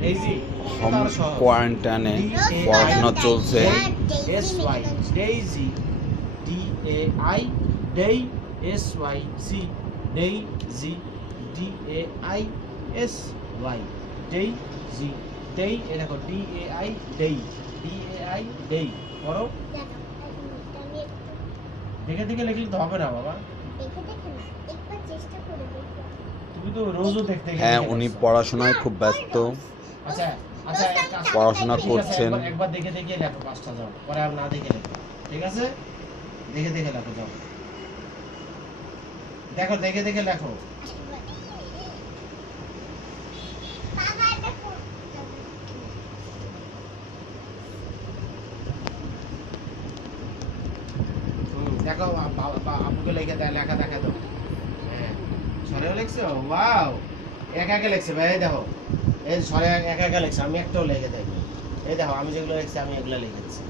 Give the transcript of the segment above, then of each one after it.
Daisy home কোয়ারেন্টাইনে পড়াশোনা চলছে S Y daisy D A I day S Y C day G D A I S Y day G day A দেখো D A I day D A I day পড়ো। দেখে দেখে লিখলে তো হবে না বাবা। তুমি তো রোজও দেখতে গেলে হ্যাঁ উনি পড়াশোনায় খুব ব্যস্ত। আচ্ছা আচ্ছা। পড়াশোনা করছেন। একবার- দেখে দেখে লেখো পাঁচটা যাও পরে আর না দেখে লেখো। ঠিক আছে? দেখে দেখে লেখো যাও। দেখো দেখে দেখে লেখো। দেখো আ- বা- বা- আপুকে লিখে দেয় লেখা দেখা দাও সরেও লিখছো? ওয়াও। একা একা লিখছে ভাই দেখো। এই সরে একা একা লিখছে আমি একটাও লিখে দেয় এই দেখো আমি যেগুলো লিখছি আমি এগুলো লিখেছি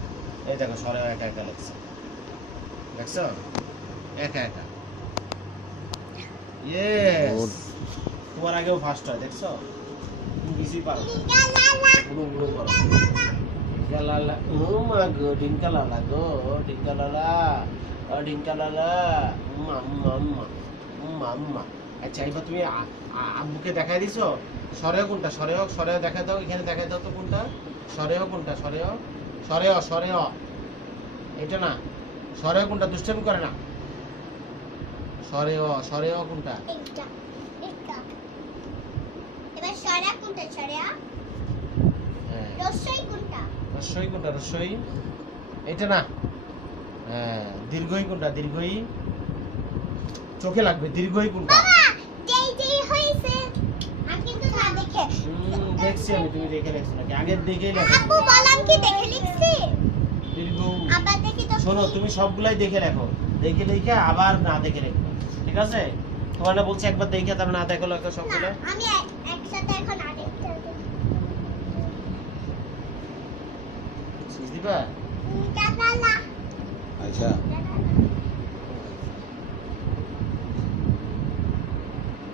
এই দেখো সরেও একা একা লিখছে। দেখছ? একা একা। ইয়েস তোমার আগেও ফার্স্ট হয় দেখছ? তুমি কিছুই পারো না। উড়ুম উড়ুম করো ডিঙ্কালালা ও গো ডিঙ্কালালা গো ডিঙ্কালালা। ডিঙ্কালালা উম্মা উম্মা উম্মা উম্মা উম্মা। আচ্ছা এবার তুমি আব্বুকে দেখাই দিছো? সরেও কোনটা? সরেও সরেও দেখা দাও এখানে দেখা দাও তো কোনটা? সরেও কোনটা? সরেও সরেও সরেও এটা না সরেও কোনটা? দুষ্টামি করে না? কোনটা? এবার সরা কোনটা? সরা রসই কোনটা? রসই কোনটা? রসই? এটা না? হ্যাঁ দীর্ঘই কোনটা? দীর্ঘই? চোখে লাগবে দীর্ঘই কোনটা বাবা যেই যেই হয়েছে আমি কিন্তু না দেখে দেখছি আমি তুমি দেখে লেখছো নাকি? আগের দিকেই লেখো। আব্বু বললাম কি দেখে লিখছি? আবার দেখি তো। শোনো তুমি সবগুলাই দেখে লেখো। দেখে দেখে আবার না দেখে লেখো ঠিক আছে? তোমার না বলছি একবার দেখে তারপর না দেখো লেখো সবগুলো। আমি একসাথে এখন আরেকটা বুঝ দিবা আচ্ছা।